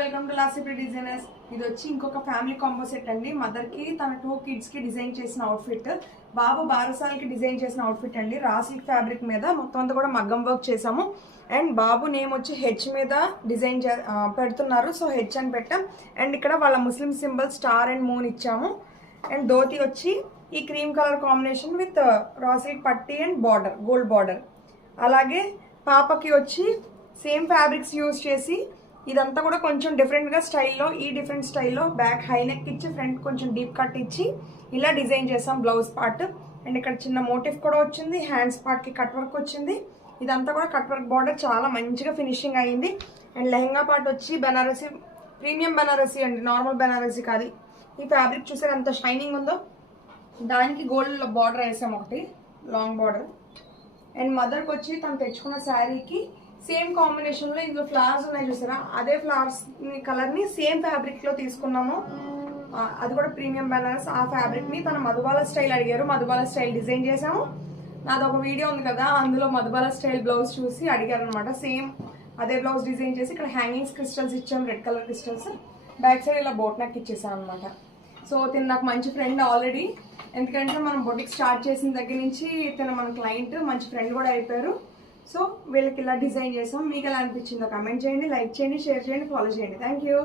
Welcome to లాసిప్రి designers. ఇది వచ్చి ఇంకొక ఫ్యామిలీ కాంబో సెట్ అండి. మదర్ కి తన 2 కిడ్స్ కి డిజైన్ చేసిన అవుట్ఫిట్, బాబు బారసాలకి డిజైన్ చేసిన అవుట్ఫిట్ అండి. రా సిల్క్ ఫ్యాబ్రిక్ మీద మొత్తం అంతా కూడా మగ్గం వర్క్ చేసాము. అండ్ బాబు నేమ్ వచ్చి హెచ్ మీద డిజైన్ పెడుతున్నారు, సో హెచ్ అని పెట్టాం. అండ్ ఇక్కడ వాళ్ళ ముస్లిం సింబల్ స్టార్ అండ్ మూన్ ఇచ్చాము. అండ్ ధోతి వచ్చి ఈ cream colour combination with raw silk పట్టీ అండ్ బార్డర్, గోల్డ్ బార్డర్. అలాగే పాపకి వచ్చి సేమ్ ఫ్యాబ్రిక్స్ యూజ్ చేసి ఇదంతా కూడా కొంచెం డిఫరెంట్గా స్టైల్లో, ఈ డిఫరెంట్ స్టైల్లో బ్యాక్ హై నెక్ ఇచ్చి ఫ్రంట్ కొంచెం డీప్ కట్ ఇచ్చి ఇలా డిజైన్ చేసాం బ్లౌజ్ పార్ట్. అండ్ ఇక్కడ చిన్న మోటివ్ కూడా వచ్చింది, హ్యాండ్స్ పార్ట్కి కట్ వర్క్ వచ్చింది. ఇదంతా కూడా కట్ వర్క్ బార్డర్ చాలా మంచిగా ఫినిషింగ్ అయ్యింది. అండ్ లెహంగా పార్ట్ వచ్చి బెనారసీ, ప్రీమియం బెనారసీ అండి, నార్మల్ బెనారసీ కాదు. ఈ ఫ్యాబ్రిక్ చూసారు ఎంత షైనింగ్ ఉందో. దానికి గోల్డ్ బార్డర్ వేసాం, ఒకటి లాంగ్ బార్డర్. అండ్ మదర్కి వచ్చి తను తెచ్చుకున్న శారీకి సేమ్ కాంబినేషన్లో ఇందులో ఫ్లవర్స్ ఉన్నాయి చూసారా, అదే ఫ్లవర్స్ కలర్ని సేమ్ ఫ్యాబ్రిక్లో తీసుకున్నాము. అది కూడా ప్రీమియం బెనారస్. ఆ ఫ్యాబ్రిక్ని తన మధుబాల స్టైల్ అడిగారు, మధుబాల స్టైల్ డిజైన్ చేసాము. నాది ఒక వీడియో ఉంది కదా, అందులో మధుబాల స్టైల్ బ్లౌజ్ చూసి అడిగారు అనమాట. సేమ్ అదే బ్లౌజ్ డిజైన్ చేసి ఇక్కడ హ్యాంగింగ్స్ క్రిస్టల్స్ ఇచ్చాము, red colour crystals. Back side ఇలా బోట్ నెక్ ఇచ్చేసాం అనమాట. సో తిను నాకు మంచి ఫ్రెండ్ ఆల్రెడీ, ఎందుకంటే మనం బొటిక్ స్టార్ట్ చేసిన దగ్గర నుంచి తిన మన క్లయింట్, మంచి ఫ్రెండ్ కూడా అయిపోయారు. సో వీళ్ళకి ఇలా డిజైన్ చేసాం. మీకు ఎలా అనిపించిందో కామెంట్ చేయండి, లైక్ చేయండి, షేర్ చేయండి, ఫాలో చేయండి. Thank you.